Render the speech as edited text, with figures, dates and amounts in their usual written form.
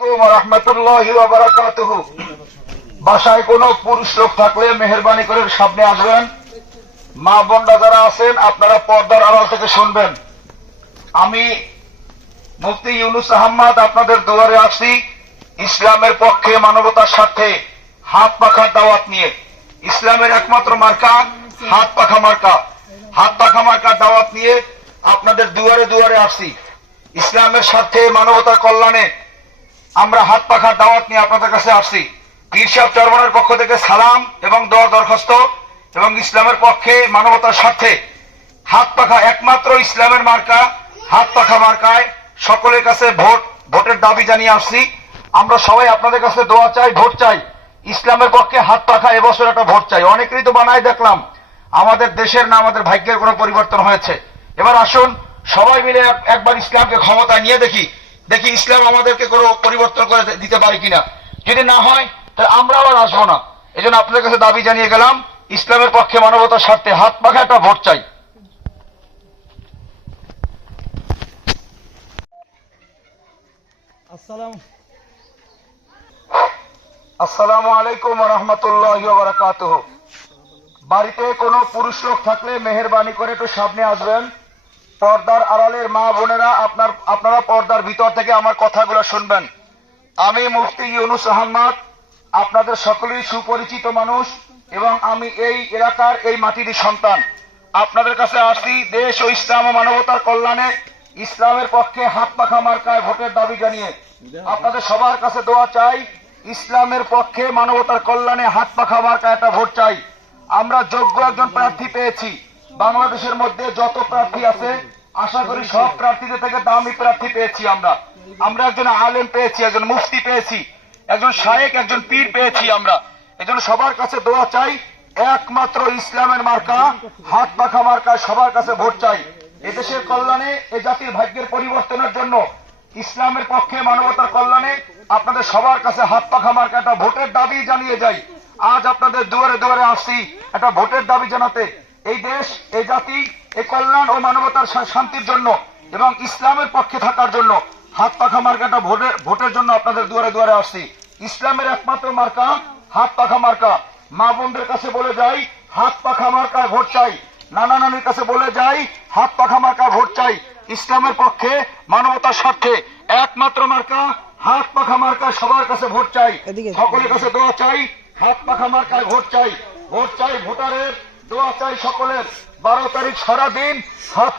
রাহমাতুল্লাহি ওয়া বারাকাতুহু। বাসায় কোনো পুরুষ লোক থাকলে মেহেরবানি করে সামনে আসবেন। মা বোনরা যারা আছেন আপনারা পর্দার আড়াল থেকে শুনবেন। আমি মুফতি ইউনুস আহমদ আপনাদের দুয়ারে আসছি ইসলামের পক্ষে, মানবতার স্বার্থে হাত পাখার দাওয়াত নিয়ে। ইসলামের একমাত্র মার্কা হাত পাখা মার্কা। হাত পাখা মার্কার দাওয়াত নিয়ে আপনাদের দুয়ারে দুয়ারে আসছি। ইসলামের স্বার্থে, মানবতার কল্যাণে আমরা হাত পাখার দাওয়াত নিয়ে আপনাদের কাছে আসছি। পীর সাহেব চরমনের পক্ষ থেকে সালাম এবং দোয়া দরখাস্ত, এবং ইসলামের পক্ষে, মানবতার স্বার্থে হাত পাখা একমাত্র ইসলামের মার্কা হাত পাখা মার্কায় সকলের কাছে ভোটের দাবি জানিয়ে আসছি। আমরা সবাই আপনাদের কাছে দোয়া চাই, ভোট চাই। ইসলামের পক্ষে হাত পাখা এবছর একটা ভোট চাই। অনেকেরই তো বানায় দেখলাম, আমাদের দেশের না আমাদের ভাগ্যের কোনো পরিবর্তন হয়েছে। এবার আসুন সবাই মিলে একবার ইসলামকে ক্ষমতায় নিয়ে দেখি ইসলাম আমাদেরকে কোনো পরিবর্তন করে দিতে পারে কিনা। যদি না হয় তাহলে আমরা আবার আসবো না। এই জন্য আপনাদের কাছে দাবি জানিয়ে গেলাম, ইসলামের পক্ষে, মানবতার স্বার্থে হাত পাখা একটা ভোট চাই। আসসালামু আলাইকুম ওয়া রাহমাতুল্লাহি ওয়া বারাকাতুহু। বাড়িতে কোনো পুরুষ লোক থাকলে মেহেরবানি করে একটু সামনে আসবেন। পর্দার আড়ালের মা বোনেরা আপনারা পর্দার ভিতর থেকে আমার কথাগুলো শুনবেন। আমি মুফতি ইউনুস আহমদ, আপনাদের সকলেই সুপরিচিত মানুষ, এবং আমি এই এলাকার, এই মাটিরই সন্তান। আপনাদের কাছে আসছি দেশ ও ইসলাম ও মানবতার কল্যাণে ইসলামের পক্ষে হাত পাখা মার্কায় ভোটের দাবি জানিয়ে আপনাদের সবার কাছে দোয়া চাই। ইসলামের পক্ষে, মানবতার কল্যাণে হাত পাখা মার্কায় একটা ভোট চাই। আমরা যোগ্য একজন প্রার্থী পেয়েছি। বাংলাদেশের মধ্যে যত প্রার্থী আছে আশা করি সব প্রার্থীদের থেকে দামি প্রার্থী পেয়েছি। আমরা একজন আলেম পেয়েছি, একজন মুফতি পেয়েছি, একজন শায়েখ, একজন পীর পেয়েছি আমরা। এজন্য সবার কাছে দোয়া চাই, একমাত্র ইসলামের মার্কা হাত পাখা মার্কায় সবার কাছে ভোট চাই। এদেশের কল্যাণে, এ জাতির ভাগ্যের পরিবর্তনের জন্য ইসলামের পক্ষে, মানবতার কল্যাণে আপনাদের সবার কাছে হাত পাখা মার্কা একটা ভোটের দাবি জানিয়ে যাই। আজ আপনাদের দুয়ারে দুয়ারে আসছি একটা ভোটের দাবি জানাতে। এই দেশ, এই জাতি, এই কল্যাণ ও মানবতার শান্তির জন্য এবং ইসলামের পক্ষে থাকার জন্য হাত পাখা মার্কাটা ভোটের জন্য আপনাদের দুয়ারে দুয়ারে আসছি। ইসলামের একমাত্র মার্কা হাত পাখা মার্কা। মা বোনদের কাছে বলে যাই, হাত পাখা মার্কায় ভোট চাই। নানা নানির কাছে বলে যাই, হাত পাখা মার্কায় ভোট চাই। ইসলামের পক্ষে, মানবতার স্বার্থে একমাত্র মার্কা হাত পাখা মার্কায় সবার কাছে ভোট চাই। সকলের কাছে দোয়া চাই, হাত পাখা মার্কায় ভোট চাই। ভোট চাই ভোটারের, দোয়া চাই সকলের। 12 তারিখ সারাদিন হাত